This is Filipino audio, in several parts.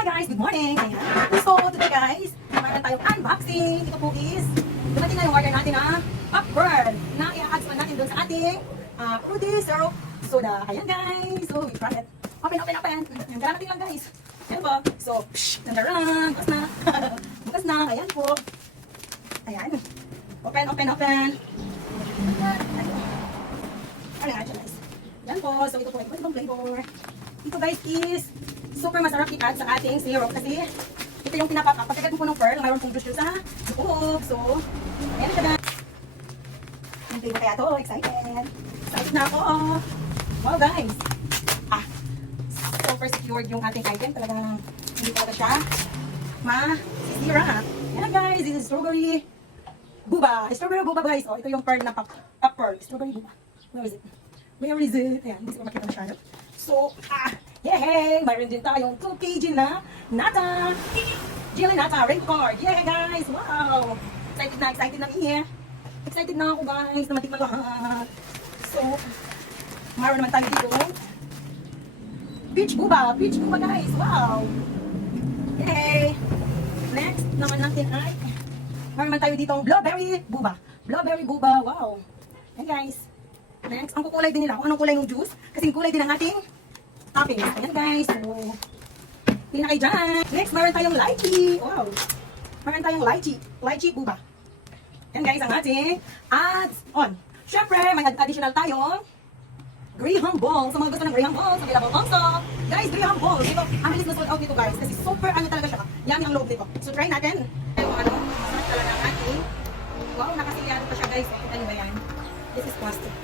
Hi guys, good morning! Ayan. So today guys, mayroon tayong unboxing. Ito po is, dumating na yung order natin na popcorn na i-adds pa natin doon sa ating fruity syrup soda. Ayan guys, so we try it. Open! Ayan, darating lang guys. Ayan po. So, nandaran, bukas na. Bukas na, ayan po. Ayan. Open. Ayan guys. Yan po, so ito po ay ibang flavor. Ito guys is super masarap i-add sa ating syrup kasi ito yung pagkagat mo po ng pearl, mayroon pong juice sa loob. So, ayan siya guys. Yung flavor kaya to, excited. Excited na ako. Wow guys. Super secured yung ating item. Talagang hindi talaga siya masisira. Ayan guys, this is strawberry buba. Strawberry buba guys. Oh, ito yung pearl na pearl. Strawberry buba. Where is it? Ayan, hindi ko makita masyado. So, yay! Mayroon din tayong 2 kg na nata. Jelly nata, ring card. Yay guys! Wow! Excited na iya. Excited na ako guys na matikman lahat. So, mayroon naman tayo dito. Peach buba guys. Wow! Yay! Next naman natin ay mayroon naman tayo dito blueberry buba. Wow! Ayan guys. Next, ang kukulay din nila kung anong kulay ng juice. Kasi kulay din ang ating topping. Ayan guys. So, hindi na kayo dyan. Next, meron tayong lychee. Wow. Meron tayong lychee buba. Ayan guys, ang ating adds-on. Siyempre, may additional tayong graham balls. Sa mga gusto ng graham balls, available also. Guys, graham balls. Ito, ang bilis na sold out nito guys. Kasi super talaga siya. Yummy ang loob nito. So, try natin. Yung masarap talaga ng ating. Wow, nakasilyado pa siya guys. Kita nyo ba yan? This is plastic.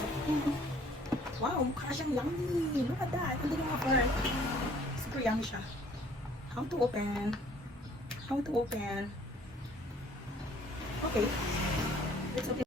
Wow, mukha siyang yummy. Look at that. Ang mga pearl. Super yummy siya. How to open? Okay. Let's open.